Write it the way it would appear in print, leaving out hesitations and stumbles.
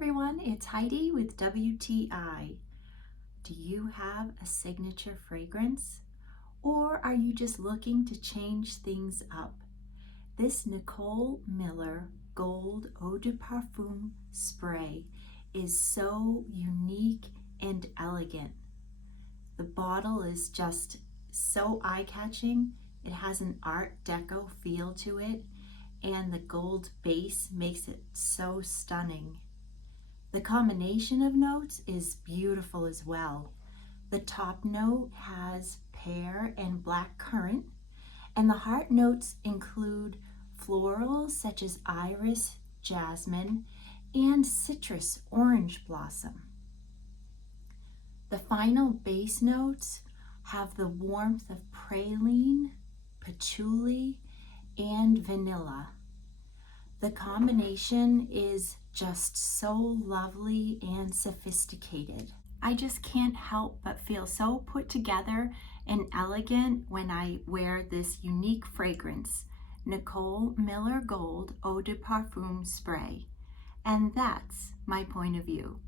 everyone, it's Heidi with WTI. Do you have a signature fragrance? Or are you just looking to change things up? This Nicole Miller Gold Eau de Parfum spray is so unique and elegant. The bottle is just so eye-catching. It has an Art Deco feel to it, and the gold base makes it so stunning. The combination of notes is beautiful as well. The top note has pear and black currant, and the heart notes include florals such as iris, jasmine, and citrus orange blossom. The final base notes have the warmth of praline, patchouli, and vanilla. The combination is just so lovely and sophisticated. I just can't help but feel so put together and elegant when I wear this unique fragrance, Nicole Miller Gold Eau de Parfum Spray. And that's my point of view.